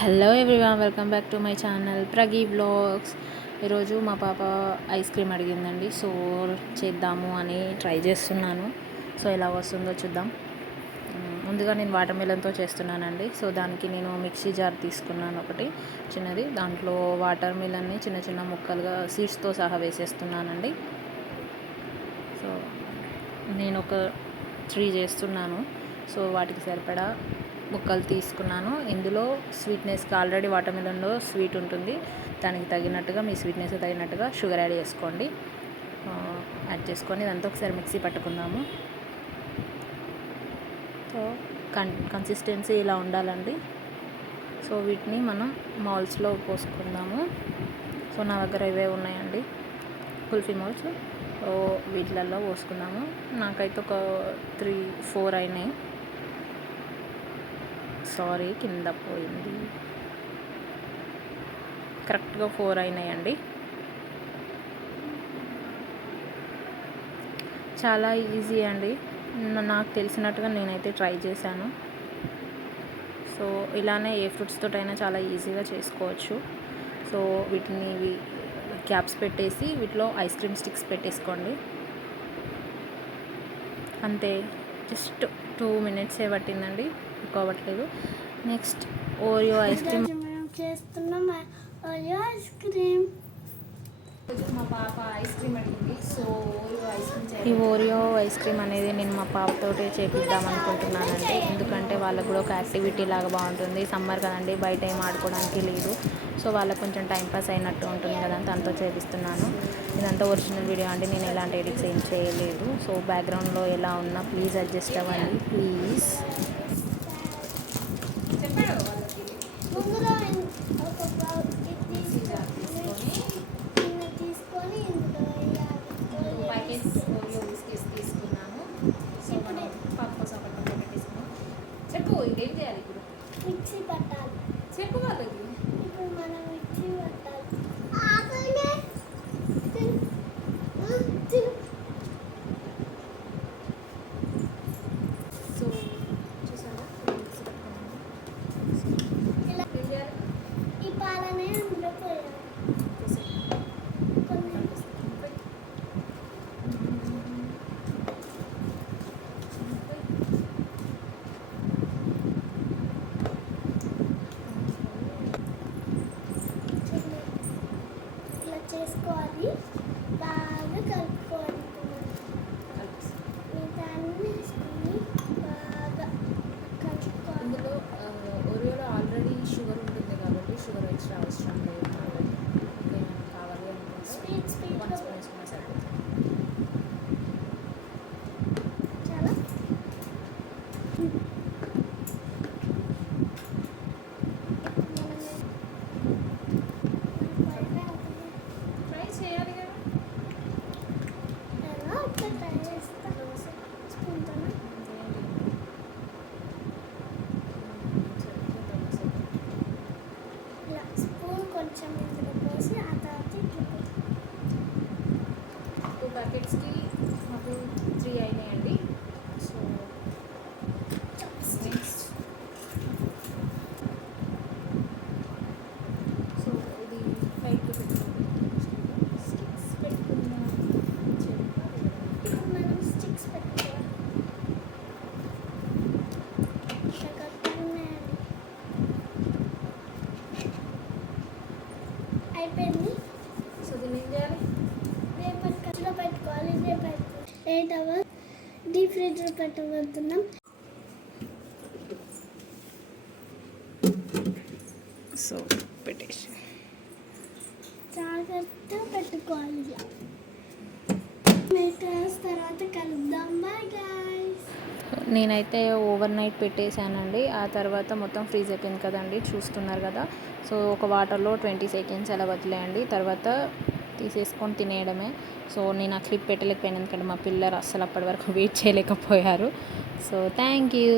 Hello everyone welcome back to my channel Pragi vlogs ఈరోజు మా పాప ఐస్ క్రీమ్ అడిగిందండి సో చేద్దాము అని ట్రై చేస్తున్నాను. సో ఎలా వస్తుందో చూద్దాం. ముందుగా నేను వాటర్ మిలన్తో చేస్తున్నానండి సో దానికి నేను మిక్సీ జార్ తీసుకున్నాను ఒకటి చిన్నది. దాంట్లో వాటర్ మిలన్ని చిన్న చిన్న ముక్కలుగా సీడ్స్తో సహా వేసేస్తున్నానండి. సో నేను ఒక త్రీ చేస్తున్నాను సో వాటికి సరిపడా ముక్కలు తీసుకున్నాను. ఇందులో స్వీట్నెస్కి ఆల్రెడీ వాటర్ మిలన్లో స్వీట్ ఉంటుంది. దానికి తగినట్టుగా మీ స్వీట్నెస్ తగినట్టుగా షుగర్ యాడ్ చేసుకోండి. యాడ్ చేసుకొని ఇదంతా ఒకసారి మిక్సీ పట్టుకుందాము. సో కన్ కన్సిస్టెన్సీ ఇలా ఉండాలండి. సో వీటిని మనం మాల్స్లో పోసుకుందాము. సో నా దగ్గర ఇవే ఉన్నాయండి. కుల్ఫీ మాల్స్ సో వీటిలలో పోసుకుందాము. నాకైతే ఒక త్రీ ఫోర్ అయినాయి. సారీ కింద పోయింది. కరెక్ట్గా ఫోర్ అయినాయండి. చాలా ఈజీ అండి. నాకు తెలిసినట్టుగా నేనైతే ట్రై చేశాను. సో ఇలానే ఏ ఫ్రూట్స్తోటైనా చాలా ఈజీగా చేసుకోవచ్చు. సో వీటిని క్యాప్స్ పెట్టేసి వీటిలో ఐస్ క్రీమ్ స్టిక్స్ పెట్టేసుకోండి. అంతే. జస్ట్ టూ మినిట్సే పట్టిందండి. పట్టలేదు నెక్స్ట్ ఓరియో ఐస్ క్రీమ్. చేస్తున్నాం ఓరియో ఐస్ క్రీమ్. మా పాప ఐస్ క్రీమ్ అడిగింది. సో ఓరియో ఐస్ క్రీమ్ ఈ ఓరియో ఐస్ క్రీమ్ అనేది నేను మా పాపతోటే చేపిద్దాం అనుకుంటున్నానండి. ఎందుకంటే వాళ్ళకు కూడా ఒక యాక్టివిటీ లాగా బాగుంటుంది. సమ్మర్ కదండి బయట ఏం ఆడుకోవడానికి లేదు. సో వాళ్ళకి కొంచెం టైం పాస్ అయినట్టు ఉంటుంది కదా తనతో చేపిస్తున్నాను. ఇదంతా ఒరిజినల్ వీడియో అండి. నేను ఎలాంటి ఎడిట్స్ ఏం చేయలేదు. సో బ్యాక్గ్రౌండ్లో ఎలా ఉన్నా ప్లీజ్ అడ్జస్ట్ అవ్వండి. ప్లీజ్. చెప్పు ఇంకేం చేయాలి ఇప్పుడు? మిక్సీ పట్టాలి. చెప్పు వాళ్ళకి. ఇప్పుడు మనం మిక్సీ పట్టాలి. ఇట్లా చేసుకోవాలి బాగా కలుపుకోవాలి కొంచెం ఇందులో పోసి ఆ తర్వాత ఇట్లా టూ ప్యాకెట్స్కి మాకు త్రీ అయినాయండి సో నెక్స్ట్ సో ఇది ఫైవ్ టు స్టిక్స్ పెట్టుకుందాం చెప్పాలి ఇప్పుడు మనం స్టిక్స్ పెట్టుకోవాలి ఇట్లా కట్టుకున్నాయండి అయిపోయింది. సో దీన్ని ఏం చేయాలి? రేపటి ఖర్చులో పెట్టుకోవాలి రేపటి ఎయిట్ అవర్స్ డీప్ ఫ్రిడ్జ్లో పెట్టబోతున్నాం సో పెట్టేసి. జాగ్రత్తగా పెట్టుకోవాలి. అవర్స్ తర్వాత కలుద్దాం. గాయ్స్ నేనైతే ఓవర్ నైట్ పెట్టేశానండి. ఆ తర్వాత మొత్తం ఫ్రీజ్ అయిపోయింది కదండి చూస్తున్నారు కదా. సో ఒక వాటర్లో ట్వంటీ సెకండ్స్ అలా వదిలేయండి. తర్వాత తీసేసుకొని తినేయడమే. సో నేను ఆ క్లిప్ పెట్టలేకపోయాను ఎందుకంటే మా పిల్లలు అస్సలు అప్పటి వరకు వెయిట్ చేయలేకపోయారు. So thank you